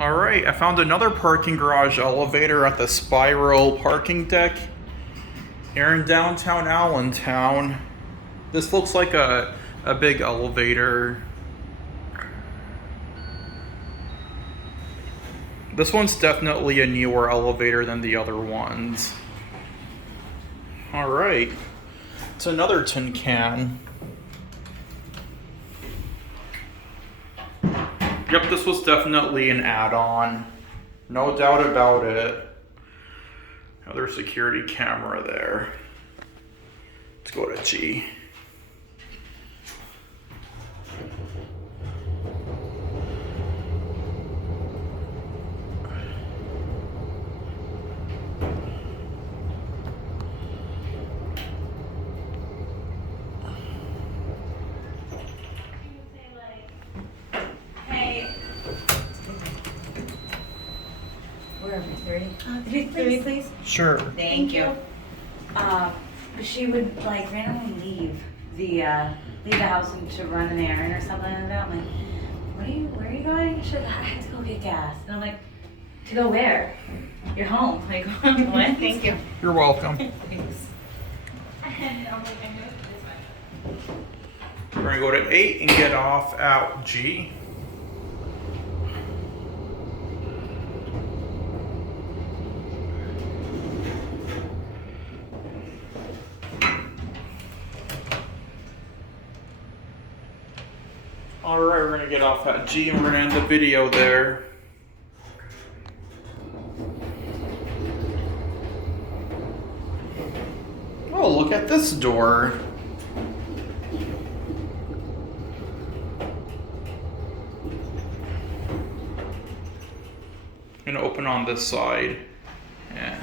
Alright, I found another parking garage elevator at the Spiral parking deck here in downtown Allentown. This looks like a big elevator. This one's definitely a newer elevator than the other ones. Alright, it's another tin can. Yep, this was definitely an add-on. No doubt about it. Another security camera there. Let's go to G. Where are we? 30? 30, please. Sure. Thank you. She would like randomly leave the house and to run an errand or something like that. I'm like, where are you going? She's like, I have to go get gas. And I'm like, to go where? You're home. Like, what? Thank you. You're welcome. Thanks. We're gonna go to 8 and get off at G. Alright, we're gonna get off at G and we're gonna end the video there. Oh, look at this door. I'm gonna open on this side. Yeah.